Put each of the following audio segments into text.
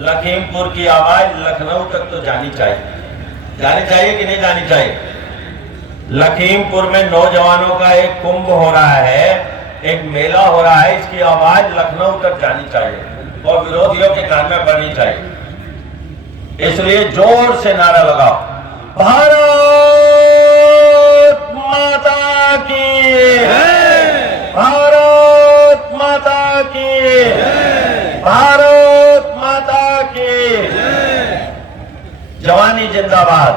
लखीमपुर की आवाज लखनऊ तक तो जानी चाहिए। जानी चाहिए कि नहीं जानी चाहिए? लखीमपुर में नौजवानों का एक कुंभ हो रहा है, एक मेला हो रहा है, इसकी आवाज लखनऊ तक जानी चाहिए और विरोधियों के कान में पड़नी चाहिए। इसलिए जोर से नारा लगाओ, भारत माता की जय, भारत माता की जय, भारत माता की जय। जवानी जिंदाबाद,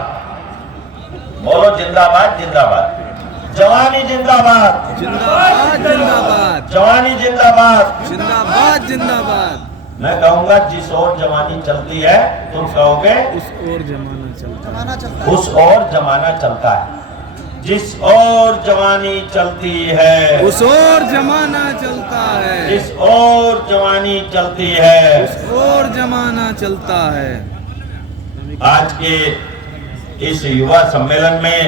बोलो जिंदाबाद जिंदाबाद, जवानी जिंदाबाद जिंदाबाद जिंदाबाद, जवानी जिंदाबाद जिंदाबाद जिंदाबाद। मैं कहूंगा जिस ओर जवानी चलती है तुम कहोगे उस ओर जमाना चलता है, उस ओर जमाना चलता है। जिस ओर जवानी चलती है उस ओर जमाना चलता है, जिस ओर जवानी चलती है उस ओर जमाना चलता है। आज के इस युवा सम्मेलन में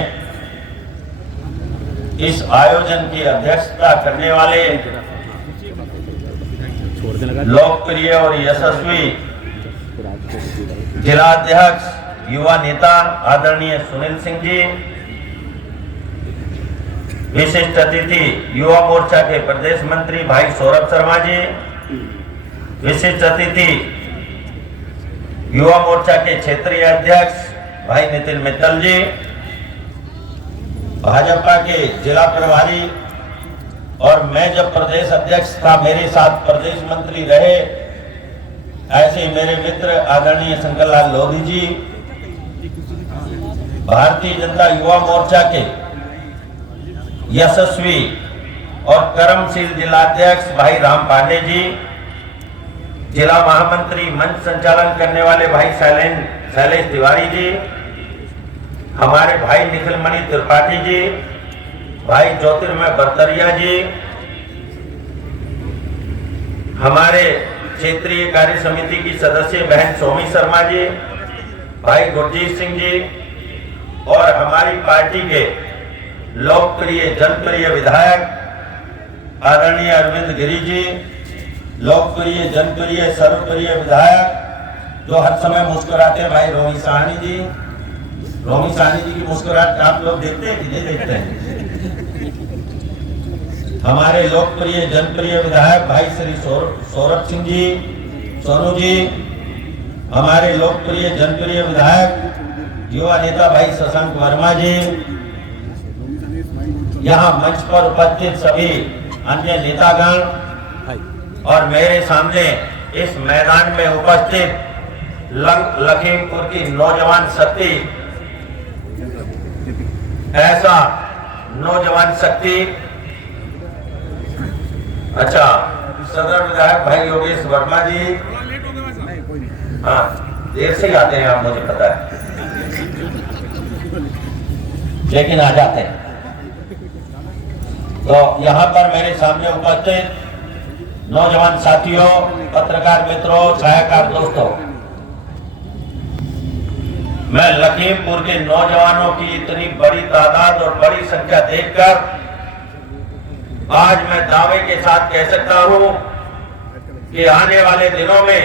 इस आयोजन की अध्यक्षता करने वाले लोकप्रिय और यशस्वी जिलाध्यक्ष युवा नेता आदरणीय सुनील सिंह जी, विशिष्ट अतिथि युवा मोर्चा के प्रदेश मंत्री भाई सौरभ शर्मा जी, विशिष्ट अतिथि युवा मोर्चा के क्षेत्रीय अध्यक्ष भाई नितिन मित्तल जी, भाजपा के जिला प्रभारी और मैं जब प्रदेश अध्यक्ष था मेरे साथ प्रदेश मंत्री रहे ऐसे मेरे मित्र आदरणीय शंकरलाल लोधी जी, भारतीय जनता युवा मोर्चा के यशस्वी और कर्मशील जिलाध्यक्ष भाई राम पांडे जी, जिला महामंत्री मंच संचालन करने वाले भाई शैलेश तिवारी जी, हमारे भाई निखिल मणि त्रिपाठी जी, भाई ज्योतिर्मय बर्तरिया जी, हमारे क्षेत्रीय कार्य समिति की सदस्य बहन सोमी शर्मा जी, भाई गुरजीत सिंह जी और हमारी पार्टी के लोकप्रिय जनप्रिय विधायक आदरणीय अरविंद गिरी जी, लोकप्रिय जनप्रिय सर्वप्रिय विधायक जो हर समय मुस्कुराते हैं भाई रोमी साहनी जी। रोमी साहनी जी की मुस्कुराहट आप लोग देखते हैं कि नहीं देखते हैं? हमारे लोकप्रिय जनप्रिय विधायक भाई श्री सौरभ सिंह जी, सोनू जी, हमारे लोकप्रिय जनप्रिय विधायक युवा नेता भाई शशांक वर्मा जी, यहाँ मंच पर उपस्थित सभी अन्य नेतागण और मेरे सामने इस मैदान में उपस्थित लखीमपुर की नौजवान शक्ति, ऐसा नौजवान शक्ति, अच्छा सदर विधायक भाई योगेश वर्मा जी, हाँ देर से ही आते हैं आप, मुझे पता है लेकिन आ जाते हैं। तो यहाँ पर मेरे सामने उपस्थित नौजवान साथियों, पत्रकार मित्रों, छायाकार दोस्तों, मैं लखीमपुर के नौजवानों की इतनी बड़ी तादाद और बड़ी संख्या देखकर आज मैं दावे के साथ कह सकता हूं कि आने वाले दिनों में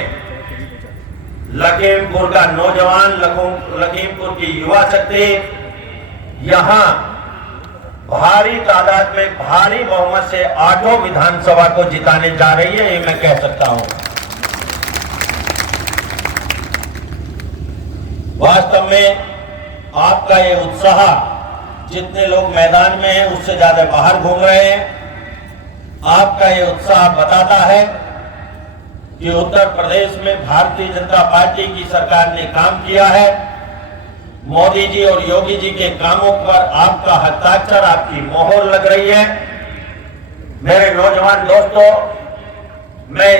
लखीमपुर का नौजवान, लखीमपुर की युवा शक्ति यहां भारी तादाद में भारी बहुमत से 8 विधानसभा को जिताने जा रही है, ये मैं कह सकता हूं। वास्तव में आपका ये उत्साह, जितने लोग मैदान में हैं उससे ज्यादा बाहर घूम रहे हैं, आपका ये उत्साह बताता है कि उत्तर प्रदेश में भारतीय जनता पार्टी की सरकार ने काम किया है। मोदी जी और योगी जी के कामों पर आपका हस्ताक्षर, आपकी मोहर लग रही है। मेरे नौजवान दोस्तों, मैं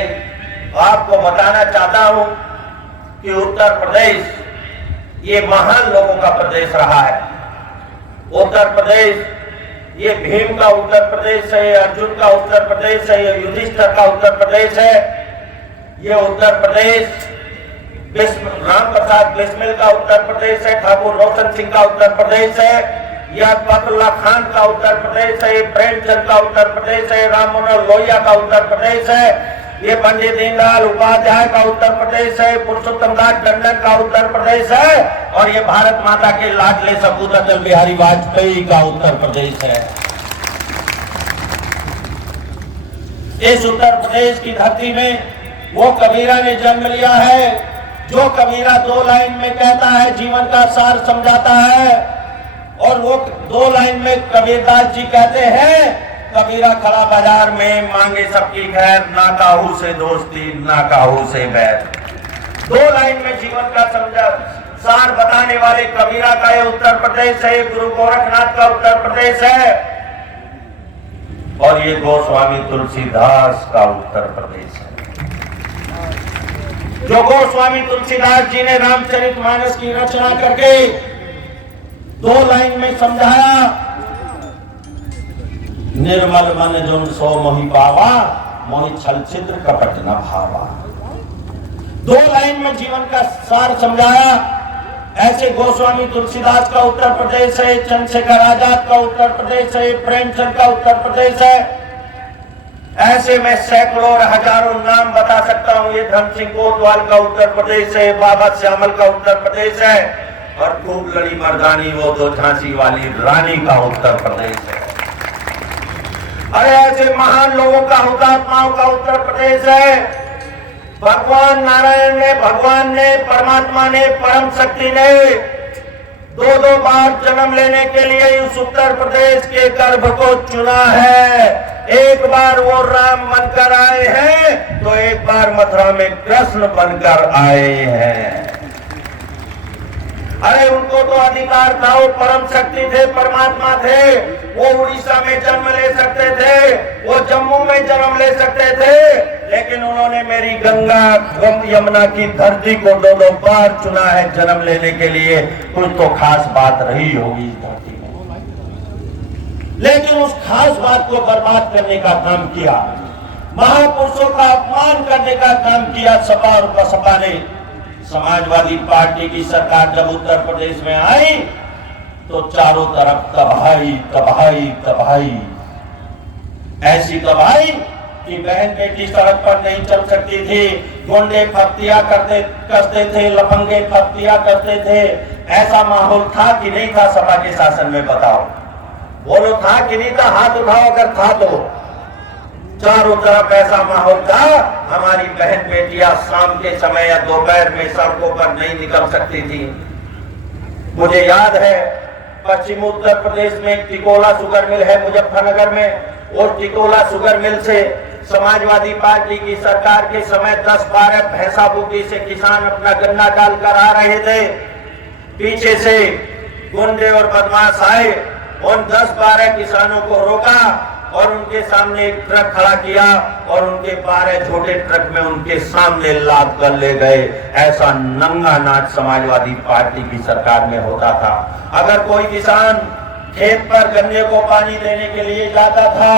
आपको बताना चाहता हूं कि उत्तर प्रदेश ये महान लोगों का प्रदेश रहा है। उत्तर प्रदेश ये भीम का उत्तर प्रदेश है, अर्जुन का उत्तर प्रदेश है, ये युधिष्ठिर का उत्तर प्रदेश है, ये उत्तर प्रदेश राम प्रसाद बिस्मिल का उत्तर प्रदेश है, ठाकुर रोशन सिंह का उत्तर प्रदेश है, यह फतुल्ला खान का उत्तर प्रदेश है, प्रेमचंद का उत्तर प्रदेश है, राम मनोहर लोहिया का उत्तर प्रदेश है, ये पंडित दीनदयाल उपाध्याय का उत्तर प्रदेश है, पुरुषोत्तम दास टंडन का उत्तर प्रदेश है, और ये भारत माता के लाडले सपूत अटल बिहारी वाजपेयी का उत्तर प्रदेश है। इस उत्तर प्रदेश की धरती में वो कबीरा ने जन्म लिया है, जो कबीरा 2 लाइन में कहता है, जीवन का सार समझाता है। और वो 2 लाइन में कबीरदास जी कहते हैं, कबीरा खड़ा बाजार में मांगे सबकी खैर, ना काहू से दोस्ती ना काहू से बैर। 2 लाइन में जीवन का सार बताने वाले कबीरा का ये उत्तर प्रदेश है, गुरु गोरखनाथ का उत्तर प्रदेश है, और ये गोस्वामी तुलसीदास का उत्तर प्रदेश है। जो गोस्वामी तुलसीदास जी ने रामचरितमानस की रचना करके 2 लाइन में समझाया, निर्मल मन जुन सो मोहि पावा, मोहि छल छिद्र कपट न भावा। 2 लाइन में जीवन का सार समझाया। ऐसे गोस्वामी तुलसीदास का उत्तर प्रदेश है, चंद्रशेखर आजाद का उत्तर प्रदेश है, प्रेमचंद का उत्तर प्रदेश है। ऐसे में सैकड़ों और हजारों नाम बता सकता हूं। ये धन सिंह कोतवाल का उत्तर प्रदेश है, बाबा श्यामल का उत्तर प्रदेश है, और खूब लड़ी मर्दानी वो तो झांसी वाली रानी का उत्तर प्रदेश है। अरे ऐसे महान लोगों का, हुतात्माओं का उत्तर प्रदेश है। भगवान नारायण ने, भगवान ने, परमात्मा ने, परम शक्ति ने 2-2 बार जन्म लेने के लिए उस उत्तर प्रदेश के गर्भ को चुना है। एक बार वो राम बनकर आए हैं, तो एक बार मथुरा में कृष्ण बनकर आए हैं। अरे उनको तो अधिकार था, वो परम शक्ति थे, परमात्मा थे। वो उड़ीसा में जन्म ले सकते थे, वो जम्मू में जन्म ले सकते थे, लेकिन उन्होंने मेरी गंगा यमुना की धरती को 2-2 बार चुना है जन्म लेने के लिए। कुछ तो खास बात रही होगी इस धरती में, लेकिन उस खास बात को बर्बाद करने का काम किया, महापुरुषों का अपमान करने का काम किया सपा और बसपा ने। समाजवादी पार्टी की सरकार जब उत्तर प्रदेश में आई तो चारों तरफ तबाही तबाही तबाही, ऐसी तबाही कि बहन बेटी सड़क पर नहीं चल सकती थी, गुंडे फत्तियां करते थे, लफंगे फत्तियां करते थे। ऐसा माहौल था कि नहीं था सपा के शासन में? बताओ, बोलो था कि नहीं था? हाथ उठाओ अगर था तो। चारों तरफ ऐसा माहौल था, हमारी बहन बेटियां शाम के समय या दोपहर में सड़कों पर नहीं निकल सकती थी। मुझे याद है पश्चिम उत्तर प्रदेश में टिकोला शुगर मिल है मुजफ्फरनगर में, और टिकोला शुगर मिल से समाजवादी पार्टी की सरकार के समय 10-12 भैंसा बूटी से किसान अपना गन्ना डाल कर आ रहे थे। पीछे से गुंडे और बदमाश आए, उन 10-12 किसानों को रोका और उनके सामने एक ट्रक खड़ा किया और उनके 12 छोटे ट्रक में उनके सामने लाद कर ले गए। ऐसा नंगा नाच समाजवादी पार्टी की सरकार में होता था। अगर कोई किसान खेत पर गन्ने को पानी देने के लिए जाता था,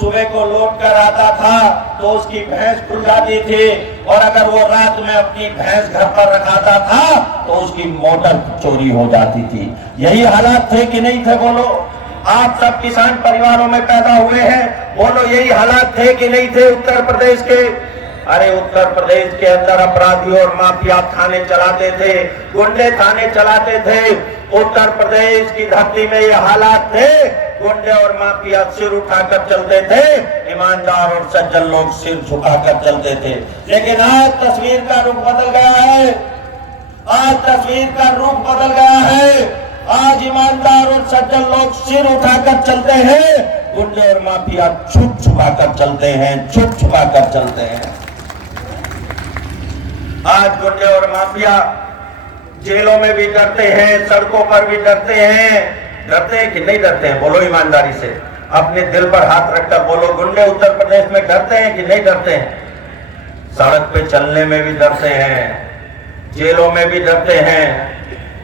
सुबह को लौट कर आता था तो उसकी भैंस खुल जाती थी, और अगर वो रात में अपनी भैंस घर पर रखाता था तो उसकी मोटर चोरी हो जाती थी। यही हालात थे कि नहीं थे? बोलो, आप सब किसान परिवारों में पैदा हुए हैं, बोलो यही हालात थे कि नहीं थे उत्तर प्रदेश के? अरे उत्तर प्रदेश के अंदर अपराधियों और माफिया थाने चलाते थे, गुंडे थाने चलाते थे। उत्तर प्रदेश की धरती में ये हालात थे, गुंडे और माफिया सिर उठाकर चलते थे, ईमानदार और सज्जन लोग सिर झुकाकर चलते थे। लेकिन आज तस्वीर का रुख बदल गया है, आज तस्वीर का रुख बदल गया है। आज ईमानदार और सज्जन लोग सिर उठाकर चलते हैं, गुंडे और माफिया छुप छुपाकर चलते हैं, छुप छुपाकर चलते हैं। आज गुंडे और माफिया जेलों में भी डरते हैं, सड़कों पर भी डरते हैं। डरते हैं कि नहीं डरते हैं? बोलो ईमानदारी से, अपने दिल पर हाथ रखकर बोलो, गुंडे उत्तर प्रदेश में डरते हैं कि नहीं डरते हैं? सड़क पे चलने में भी डरते हैं, जेलों में भी डरते हैं।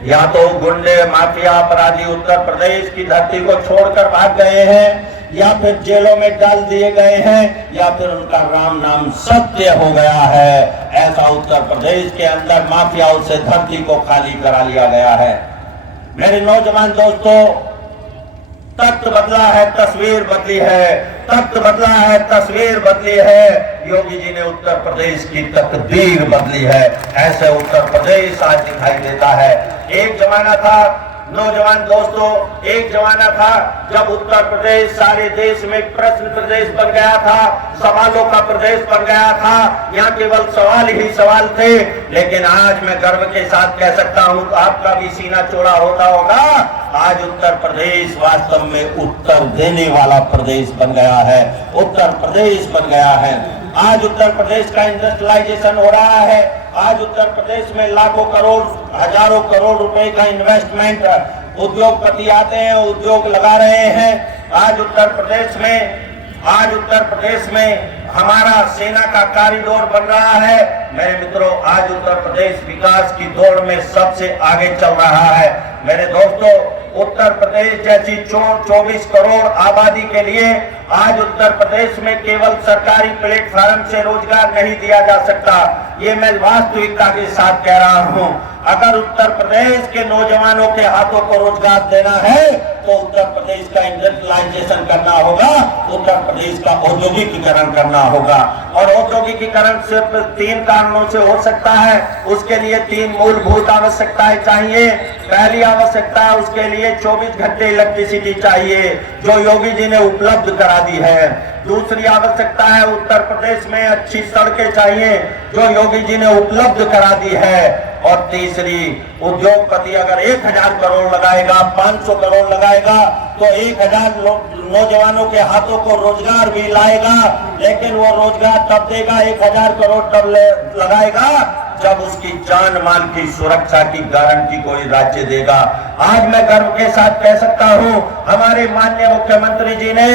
या तो गुंडे माफिया अपराधी उत्तर प्रदेश की धरती को छोड़कर भाग गए हैं, या फिर जेलों में डाल दिए गए हैं, या फिर उनका राम नाम सत्य हो गया है। ऐसा उत्तर प्रदेश के अंदर माफियाओं से धरती को खाली करा लिया गया है। मेरे नौजवान दोस्तों, तख्त बदला है, तस्वीर बदली है। तख्त बदला है, तस्वीर बदली है। योगी जी ने उत्तर प्रदेश की तकदीर बदली है। ऐसे उत्तर प्रदेश आज दिखाई देता है। एक जमाना था नौजवान दोस्तों, एक जमाना था जब उत्तर प्रदेश सारे देश में प्रश्न प्रदेश बन गया था, सवालों का प्रदेश बन गया था। यहाँ केवल सवाल ही सवाल थे। लेकिन आज मैं गर्व के साथ कह सकता हूँ, आपका भी सीना चौड़ा होता होगा, आज उत्तर प्रदेश वास्तव में उत्तर देने वाला प्रदेश बन गया है, उत्तर प्रदेश बन गया है। आज उत्तर प्रदेश का इंडस्ट्रियलाइजेशन हो रहा है। आज उत्तर प्रदेश में लाखों करोड़, हजारों करोड़ रुपए का इन्वेस्टमेंट, उद्योगपति आते हैं, उद्योग लगा रहे हैं। आज उत्तर प्रदेश में हमारा सेना का कॉरिडोर बन रहा है। मेरे मित्रों, आज उत्तर प्रदेश विकास की दौड़ में सबसे आगे चल रहा है। मेरे दोस्तों, उत्तर प्रदेश जैसी 24 करोड़ आबादी के लिए आज उत्तर प्रदेश में केवल सरकारी प्लेटफार्म से रोजगार नहीं दिया जा सकता। ये मैं वास्तविकता के साथ कह रहा हूं। अगर उत्तर प्रदेश के नौजवानों के हाथों को रोजगार देना है तो उत्तर प्रदेश का इंडस्ट्रियलाइजेशन करना होगा, उत्तर प्रदेश का औद्योगिकीकरण करना होगा। और औद्योगिकीकरण सिर्फ 3 कारणों से हो सकता है। उसके लिए 3 मूलभूत आवश्यकताएं चाहिए। पहली आवश्यकता, उसके लिए 24 घंटे इलेक्ट्रिसिटी चाहिए, जो योगी जी ने उपलब्ध करा दी है। दूसरी आवश्यकता है, उत्तर प्रदेश में अच्छी सड़कें चाहिए, जो योगी जी ने उपलब्ध करा दी है। और तीसरी, उद्योगपति अगर 1000 करोड़ लगाएगा, 500 करोड़ लगाएगा तो 1000 नौजवानों के हाथों को रोजगार भी लाएगा। लेकिन वो रोजगार तब देगा, 1000 करोड़ तब लगाएगा जब उसकी जान माल की सुरक्षा की गारंटी कोई राज्य देगा। आज मैं गर्व के साथ कह सकता हूं, हमारे माननीय मुख्यमंत्री जी ने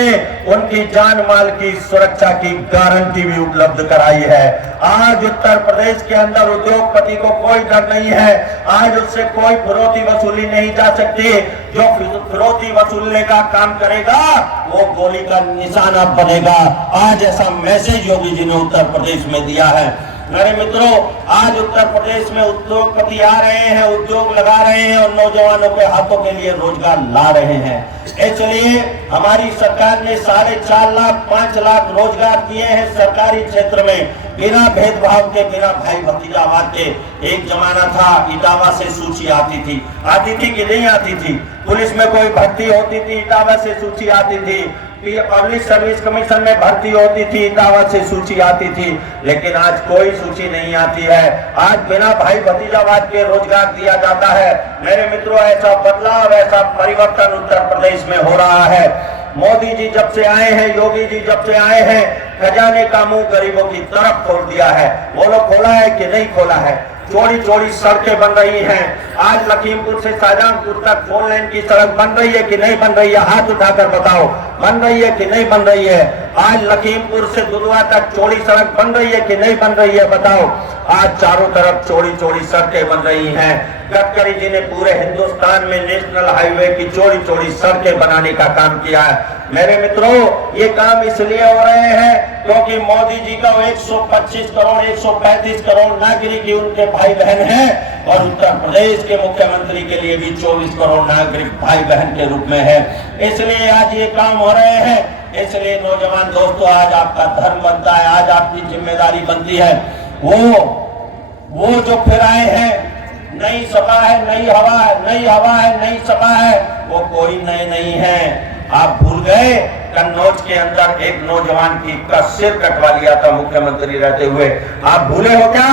उनकी जान माल की सुरक्षा की गारंटी भी उपलब्ध कराई है। आज उत्तर प्रदेश के अंदर उद्योगपति को कोई डर नहीं है। आज उससे कोई फिरौती वसूली नहीं जा सकती। जो फिरौती वसूलने का काम करेगा वो गोली का निशाना बनेगा। आज ऐसा मैसेज योगी जी ने उत्तर प्रदेश में दिया है। मेरे मित्रों, आज उत्तर प्रदेश में उद्योगपति आ रहे हैं, उद्योग लगा रहे हैं और नौजवानों के हाथों के लिए रोजगार ला रहे हैं। इसलिए हमारी सरकार ने 4.5 लाख 5 लाख रोजगार दिए हैं सरकारी क्षेत्र में, बिना भेदभाव के, बिना भाई भतीजावाद के। एक जमाना था इटावा से सूची आती थी कि नहीं आती थी? पुलिस में कोई भर्ती होती थी, इटावा से सूची आती थी। पब्लिक सर्विस कमीशन में भर्ती होती थी, इटावा से सूची आती थी। लेकिन आज कोई सूची नहीं आती है। आज बिना भाई भतीजावाद के रोजगार दिया जाता है। मेरे मित्रों, ऐसा बदलाव, ऐसा परिवर्तन उत्तर प्रदेश में हो रहा है। मोदी जी जब से आए हैं, योगी जी जब से आए हैं, खजाने का मुंह गरीबों की तरफ खोल दिया है। बोलो, खोला है कि नहीं खोला है? चौड़ी चौड़ी सड़कें बन रही हैं। आज लखीमपुर से शाहजहांपुर तक 4 लेन की सड़क बन रही है कि नहीं बन रही है? हाथ उठाकर बताओ, बन रही है कि नहीं बन रही है? आज लखीमपुर से दुधवा तक चौड़ी सड़क बन रही है कि नहीं बन रही है? बताओ। आज चारों तरफ चौड़ी चौड़ी सड़कें बन रही हैं। गडकरी जी ने पूरे हिंदुस्तान में नेशनल हाईवे की चौड़ी चौड़ी सड़कें बनाने का काम किया है। मेरे मित्रों, ये काम इसलिए हो रहे हैं क्योंकि मोदी जी का 125 करोड़ 135 करोड़ नागरिक ही उनके भाई बहन हैं और उत्तर प्रदेश के मुख्यमंत्री के लिए भी 24 करोड़ नागरिक भाई बहन के रूप में है। इसलिए आज ये काम हो रहे हैं। इसलिए नौजवान दोस्तों, आज आपका धर्म बनता है, आज आपकी जिम्मेदारी बनती है। वो जो फिर आए हैं, नई सपा है, नई हवा है, नई हवा है, नई सपा है, वो कोई नए नहीं है। आप भूल गए, कन्नौज के अंदर एक नौजवान का सिर कटवा लिया था मुख्यमंत्री रहते हुए। आप भूले हो क्या?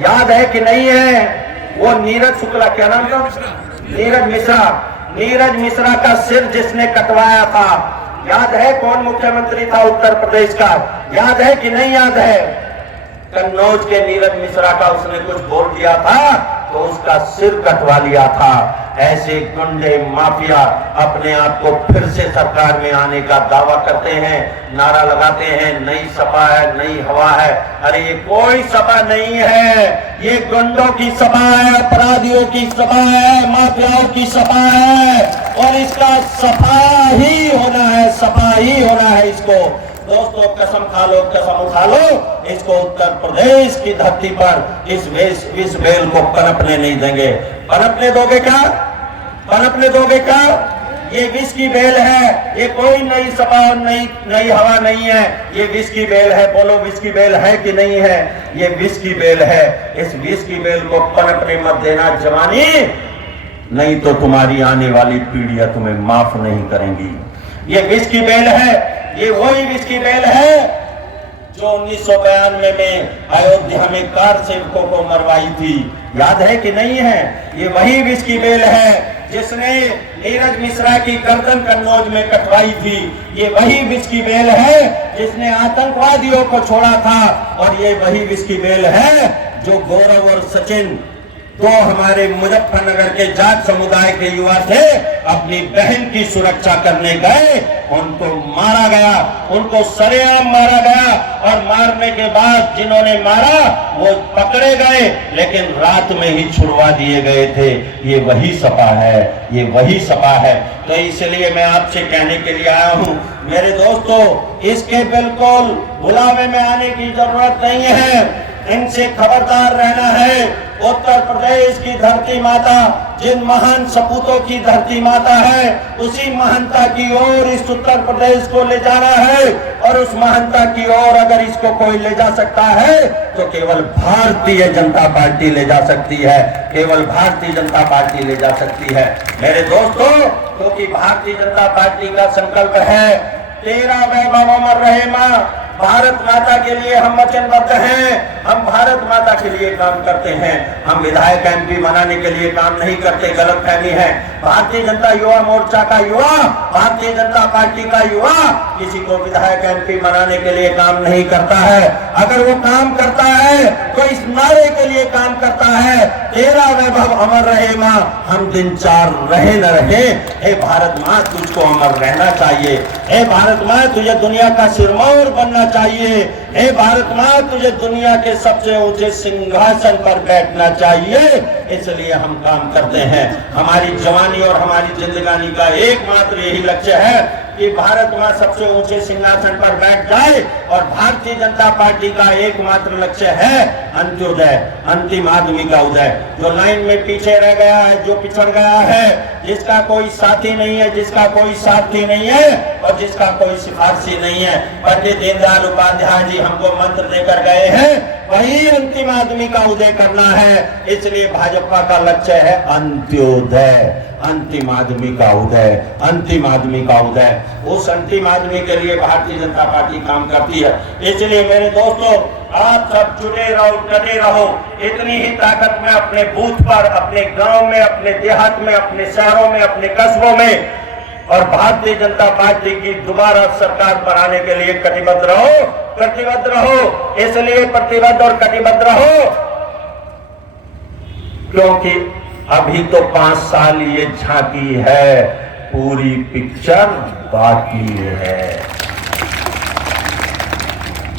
याद है कि नहीं है? वो नीरज शुक्ला, क्या नाम था? नीरज मिश्रा का सिर जिसने कटवाया था, याद है? कौन मुख्यमंत्री था उत्तर प्रदेश का? याद है कि नहीं याद है? कन्नौज के नीरज मिश्रा का उसने कुछ बोल दिया था तो उसका सिर कटवा लिया था। ऐसे गुंडे माफिया अपने आप को फिर से सरकार में आने का दावा करते हैं, नारा लगाते हैं, नई सपा है, नई हवा है। अरे ये कोई सपा नहीं है, ये गुंडों की सपा है, अपराधियों की सपा है, माफियाओं की सपा है और इसका सपा ही होना है, सपा ही होना है इसको। दोस्तों, कसम खा लो, कसम उठा लो, इसको उत्तर प्रदेश की धरती पर इस बेल को पनपने नहीं देंगे। पनपने दोगे क्या? पनपने दोगे क्या? ये विष की बेल है, ये कोई नई सपा नई हवा नहीं है, ये विष की बेल है। बोलो विष की बेल है कि नहीं है? ये विष की बेल है। इस विष की बेल को पनपने मत देना जवानी, नहीं तो तुम्हारी आने वाली पीढ़ियां तुम्हें माफ नहीं करेंगी। ये विष की बेल है, ये वही विष की बेल है जो 1992 में अयोध्या में कार सेवकों को मरवाई थी। याद है कि नहीं है? ये वही विष की बेल है जिसने नीरज मिश्रा की गर्दन कन्नौज में कटवाई थी। ये वही विष की बेल है जिसने आतंकवादियों को छोड़ा था। और ये वही विष की बेल है जो गौरव और सचिन, दो हमारे मुजफ्फरनगर के जाट समुदाय के युवा थे, अपनी बहन की सुरक्षा करने गए, उनको मारा गया, उनको सरेआम मारा गया। और मारने के बाद जिन्होंने मारा वो पकड़े गए, लेकिन रात में ही छुड़वा दिए गए थे। ये वही सपा है, ये वही सपा है। तो इसलिए मैं आपसे कहने के लिए आया हूं मेरे दोस्तों, इसके बिल्कुल बुलावे में आने की जरूरत नहीं है। इनसे खबरदार रहना है। उत्तर प्रदेश की धरती माता जिन महान सपूतों की धरती माता है, उसी महानता की ओर इस उत्तर प्रदेश को ले जाना है। और उस महानता की ओर अगर इसको कोई ले जा सकता है तो केवल भारतीय जनता पार्टी ले जा सकती है, केवल भारतीय जनता पार्टी ले जा सकती है मेरे दोस्तों। क्योंकि भारतीय जनता पार्टी का संकल्प है, तेरा वैभव अमर रहे मां। भारत माता के लिए हम वचनबद्ध हैं, हम भारत माता के लिए काम करते हैं। हम विधायक एमपी बनाने के लिए काम नहीं करते, गलतफहमी है। भारतीय जनता युवा मोर्चा का युवा, भारतीय जनता पार्टी का युवा किसी को विधायक एमपी बनाने के लिए काम नहीं करता है। अगर वो काम करता है तो इस नारे के लिए काम करता है, तेरा वैभव अमर रहे मां, हम दिन चार रहे न रहे। हे भारत मां, तुझको अमर रहना चाहिए। हे भारत मां, तुझे दुनिया का सिरमौर बनना चाहिए। हे भारत मां, तुझे दुनिया के सबसे ऊंचे सिंहासन पर बैठना चाहिए। इसलिए हम काम करते हैं। हमारी जवानी और हमारी जिंदगानी का एकमात्र यही लक्ष्य है कि भारत मां सबसे ऊंचे सिंहासन पर बैठ जाए। और भारतीय जनता पार्टी का एकमात्र लक्ष्य है अंत्योदय, अंतिम आदमी का उदय। जो लाइन में पीछे रह गया है, जो पिछड़ गया है, जिसका कोई साथी नहीं है, जिसका कोई साथी नहीं है और जिसका कोई सिफारशी नहीं है, पंडित दीनदयाल उपाध्याय जी हमको मंत्र देकर गए हैं, वही अंतिम आदमी का उदय करना है। इसलिए भाजपा का लक्ष्य है अंत्योदय, अंतिम आदमी का उदय, अंतिम आदमी का उदय। उस अंतिम आदमी के लिए भारतीय जनता पार्टी काम करती है। इसलिए मेरे दोस्तों, आप सब जुटे रहो, डटे रहो। इतनी ही ताकत में अपने बूथ पर, अपने गांव में, अपने देहात में, अपने शहरों में, अपने कस्बों में और भारतीय जनता पार्टी की दोबारा सरकार पर आने के लिए कटिबद्ध रहो, प्रतिबद्ध रहो। इसलिए प्रतिबद्ध और कटिबद्ध रहो क्योंकि अभी तो 5 साल ये झांकी है, पूरी पिक्चर बाकी है।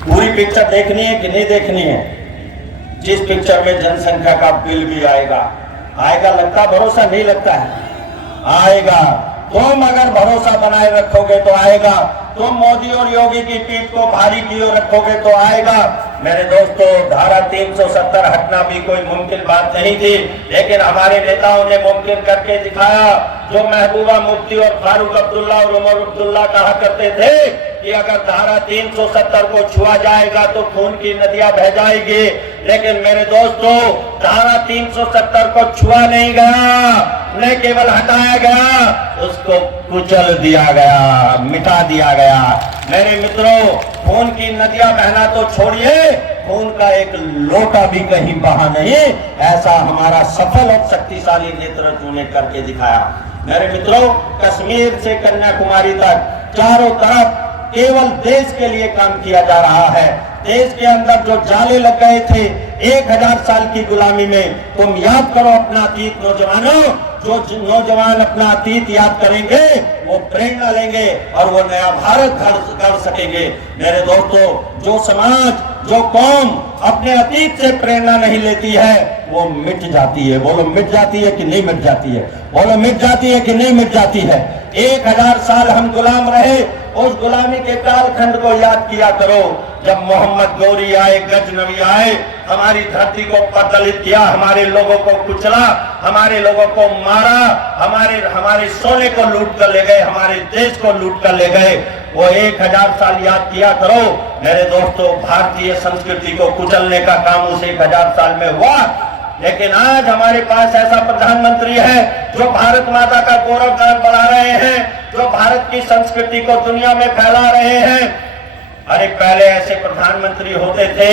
पूरी पिक्चर देखनी है कि नहीं देखनी है? जिस पिक्चर में जनसंख्या का बिल भी आएगा, लगता भरोसा नहीं लगता है, आएगा। तुम अगर भरोसा बनाए रखोगे तो आएगा। तुम मोदी और योगी की पीठ को भारी किए रखोगे तो आएगा। मेरे दोस्तों, धारा 370 हटना भी कोई मुमकिन बात नहीं थी, लेकिन हमारे नेताओं ने मुमकिन करके दिखाया। जो महबूबा मुफ्ती और फारूक अब्दुल्ला और उमर अब्दुल्ला कहा करते थे कि अगर धारा 370 को छुआ जाएगा तो खून की नदियां बह जाएगी, लेकिन मेरे दोस्तों, धारा 370 को छुआ नहीं गया, न केवल हटाया गया, उसको कुचल दिया गया, मिटा दिया गया। मेरे मित्रों, खून की नदियां बहना तो छोड़िए, खून का एक लोटा भी कहीं बहा नहीं, ऐसा हमारा सफल और शक्तिशाली नेतृत्व ने करके दिखाया। मेरे मित्रों, कश्मीर से कन्याकुमारी तक चारों तरफ केवल देश के लिए काम किया जा रहा है। देश के अंदर जो जाले लग गए थे 1000 साल की गुलामी में, तुम याद करो अपना अतीत नौजवानों। जो नौजवान अपना अतीत याद करेंगे वो प्रेरणा लेंगे और वो नया भारत गढ़ सकेंगे। मेरे दोस्तों, जो समाज, जो कौम अपने अतीत से प्रेरणा नहीं लेती है वो मिट जाती है। बोलो, मिट जाती है कि नहीं मिट जाती है? बोलो, मिट जाती है कि नहीं मिट जाती है? 1000 साल हम गुलाम रहे, उस गुलामी के कालखंड को याद किया करो। जब मोहम्मद गौरी आए, गजनवी आए, हमारी धरती को प्रदलित किया, हमारे लोगों को कुचला, हमारे लोगों को मारा, हमारे सोने को लूट कर ले गए, हमारे देश को लूट कर ले गए। वो 1000 साल याद किया करो मेरे दोस्तों। भारतीय संस्कृति को कुचलने का काम उस 1000 साल में हुआ, लेकिन आज हमारे पास ऐसा प्रधानमंत्री है जो भारत माता का गौरवगान बढ़ा रहे हैं, जो भारत की संस्कृति को दुनिया में फैला रहे हैं। अरे पहले ऐसे प्रधानमंत्री होते थे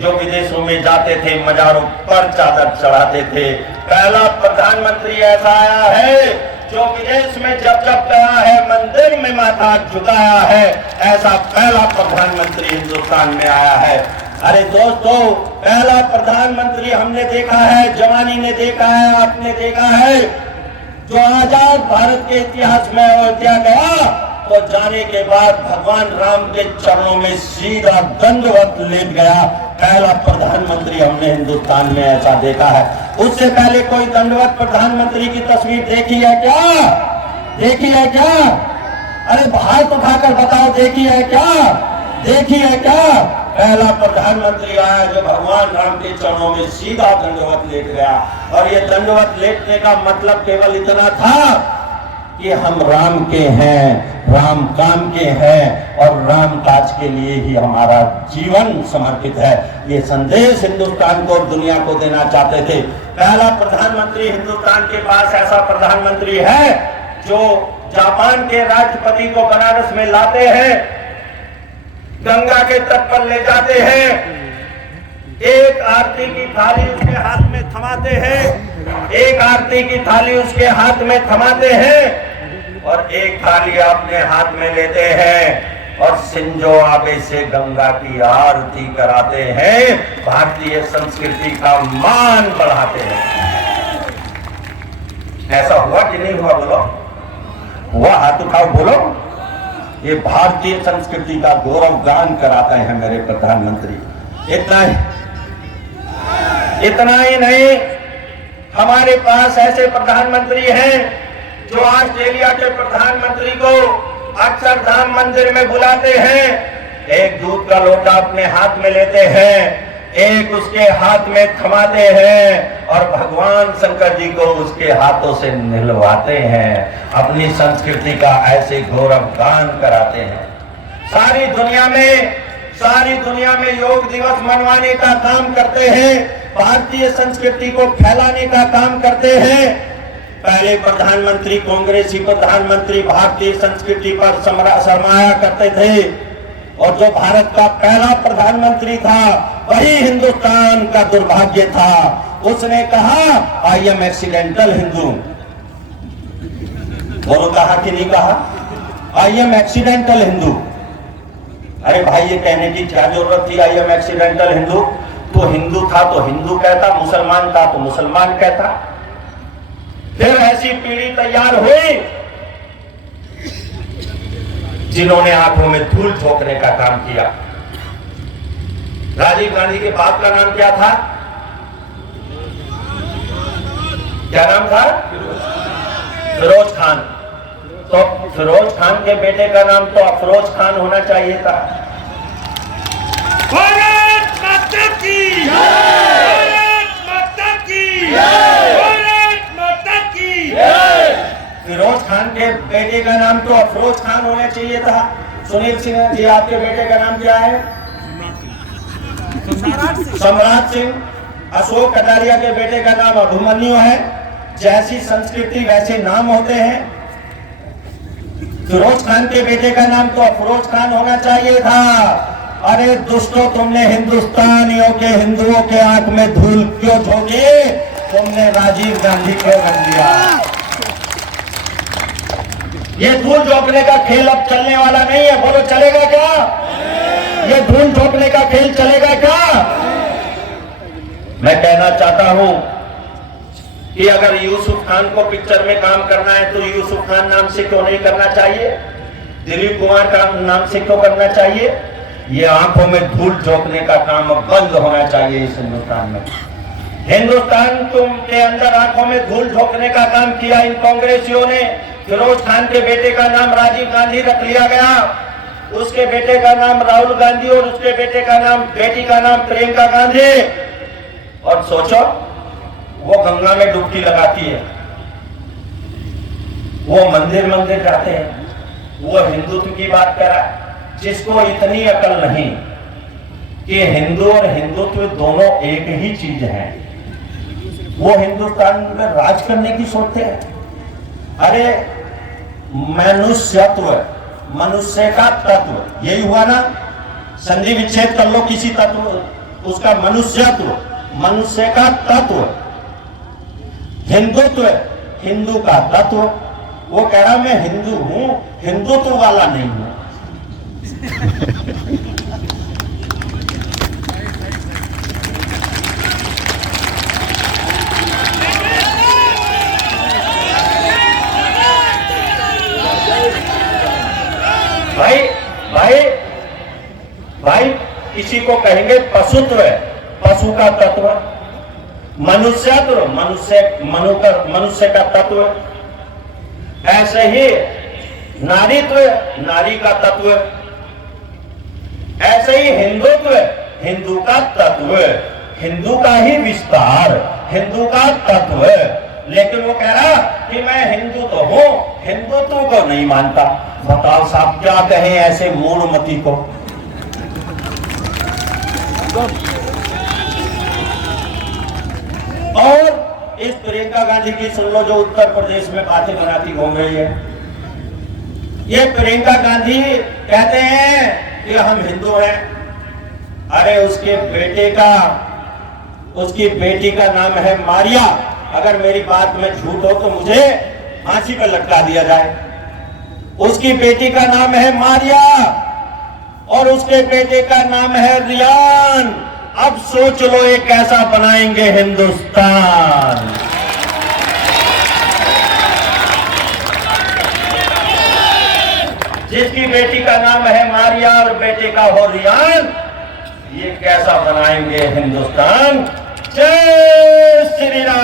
जो विदेशों में जाते थे, मजारों पर चादर चढ़ाते थे। पहला प्रधानमंत्री ऐसा आया है जो विदेश में जब गया है, मंदिर में माथा झुकाया है, ऐसा पहला प्रधानमंत्री हिंदुस्तान में आया है। अरे दोस्तों, पहला प्रधानमंत्री हमने देखा है, जवानी ने देखा है, आपने देखा है, जो आजाद भारत के इतिहास में अयोध्या गया तो जाने के बाद भगवान राम के चरणों में सीधा दंडवत लेट गया। पहला प्रधानमंत्री हमने हिंदुस्तान में ऐसा देखा है। उससे पहले कोई दंडवत प्रधानमंत्री की तस्वीर देखी है क्या? देखी है क्या? अरे हाथ उठाकर बताओ, देखी है क्या? देखी है क्या? पहला प्रधानमंत्री आया जो भगवान राम के चरणों में सीधा दंडवत लेट गया। और ये दंडवत लेटने का मतलब केवल इतना था कि हम राम के हैं, राम काम के हैं और राम काज के लिए ही हमारा जीवन समर्पित है। ये संदेश हिंदुस्तान को और दुनिया को देना चाहते थे। पहला प्रधानमंत्री हिंदुस्तान के पास ऐसा प्रधानमंत्री है जो जापान के राष्ट्रपति को बनारस में लाते हैं, गंगा के तट पर ले जाते हैं, एक आरती की थाली उसके हाथ में थमाते हैं, एक आरती की थाली उसके हाथ में थमाते हैं और एक थाली अपने हाथ में लेते हैं और शिंजो आबे से गंगा की आरती कराते हैं, भारतीय संस्कृति का मान बढ़ाते हैं। ऐसा हुआ कि नहीं हुआ? बोलो, हुआ? हाथ उठाओ, बोलो। ये भारतीय संस्कृति का गौरव गान कराते हैं मेरे प्रधानमंत्री। इतना ही नहीं, हमारे पास ऐसे प्रधानमंत्री हैं जो ऑस्ट्रेलिया के प्रधानमंत्री को अक्षरधाम मंदिर में बुलाते हैं, एक दूध का लोटा अपने हाथ में लेते हैं, एक उसके हाथ में थमाते हैं और भगवान शंकर जी को उसके हाथों से निहलवाते हैं, अपनी संस्कृति का ऐसे गौरव गान कराते हैं। सारी दुनिया में योग दिवस मनवाने का काम करते हैं, भारतीय संस्कृति को फैलाने का काम करते हैं। पहले प्रधानमंत्री, कांग्रेसी प्रधानमंत्री भारतीय संस्कृति पर सरमाया करते थे और जो भारत का पहला प्रधानमंत्री था वही हिंदुस्तान का दुर्भाग्य था। उसने कहा आई एम एक्सीडेंटल हिंदू। बोलो, कहा कि नहीं कहा? I am accidental Hindu. अरे भाई, ये कहने की क्या जरूरत थी आई एम एक्सीडेंटल हिंदू? तो हिंदू था तो हिंदू कहता, मुसलमान था तो मुसलमान कहता। फिर ऐसी पीढ़ी तैयार हुई जिन्होंने आंखों में धूल झोंकने का काम किया। राजीव गांधी के बाप का नाम क्या था? क्या नाम था? फिरोज खान। तो फिरोज खान के बेटे का नाम तो अफरोज खान होना चाहिए था। भारत माता की जय! भारत माता की जय! भारत माता की जय! फिरोज खान के बेटे का नाम तो अफरोज खान होना चाहिए था। सुनील सिंह जी, आपके बेटे का नाम क्या है? सम्राट सिंह। अशोक कटारिया के बेटे का नाम अभिमन्यु है। जैसी संस्कृति वैसे नाम होते हैं। फिरोज खान के बेटे का नाम तो अफरोज खान होना चाहिए था। अरे दुष्टों, तुमने हिंदुस्तानियों के, हिंदुओं के आंख में धूल क्यों झोंकी? तुमने राजीव गांधी को रख दिया। ये धूल झोंकने का खेल अब चलने वाला नहीं है। बोलो, चलेगा क्या? ये धूल झोंकने का खेल चलेगा क्या? मैं कहना चाहता हूं कि अगर यूसुफ खान को पिक्चर में काम करना है तो यूसुफ खान नाम से क्यों नहीं करना चाहिए? दिलीप कुमार का नाम से क्यों करना चाहिए? ये आंखों में धूल झोंकने का काम बंद होना चाहिए इस हिंदुस्तान में। हिंदुस्तान के अंदर आंखों में धूल झोंकने का काम किया इन कांग्रेसियों ने। फिरोज खान के बेटे का नाम राजीव गांधी रख लिया गया, उसके बेटे का नाम राहुल गांधी और उसके बेटे का नाम, बेटी का नाम प्रियंका गांधी। और सोचो, वो गंगा में डुबकी लगाती है, वो मंदिर मंदिर जाते हैं, वो हिंदुत्व की बात करा। जिसको इतनी अकल नहीं कि हिंदू और हिंदुत्व दोनों एक ही चीज है, वो हिंदुस्तान में राज करने की सोचते हैं। अरे मनुष्यत्व, मनुष्य का तत्व, यही हुआ ना, संधि विच्छेद कर लो किसी तत्व, उसका मनुष्यत्व, मनुष्य का तत्व, हिंदुत्व, हिंदू का तत्व। वो कह रहा मैं हिंदू हूं, हिंदुत्व वाला नहीं हूं। भाई भाई भाई किसी को कहेंगे पशुत्व, पशु का तत्व, मनुष्यत्व, मनुष्य का तत्व, ऐसे ही नारीत्व, नारी का तत्व, ऐसे ही हिंदुत्व, हिंदू का तत्व, हिंदू का ही विस्तार, हिंदू का तत्व। लेकिन वो कह रहा कि मैं हिंदू तो हूं, हिंदुत्व को नहीं मानता। बताओ साहब क्या कहें ऐसे मूढ़मती को। और इस प्रियंका गांधी की सुन लो, जो उत्तर प्रदेश में बातें बनाती घूम रही है। ये प्रियंका गांधी कहते हैं कि हम हिंदू हैं। अरे उसके उसकी बेटी का नाम है मारिया। अगर मेरी बात में झूठ हो तो मुझे फांसी पर लटका दिया जाए। उसकी बेटी का नाम है मारिया और उसके बेटे का नाम है रियान। अब सोच लो ये कैसा बनाएंगे हिंदुस्तान। जिसकी बेटी का नाम है मारिया और बेटे का हो रियान, ये कैसा बनाएंगे हिंदुस्तान। जय श्री राम।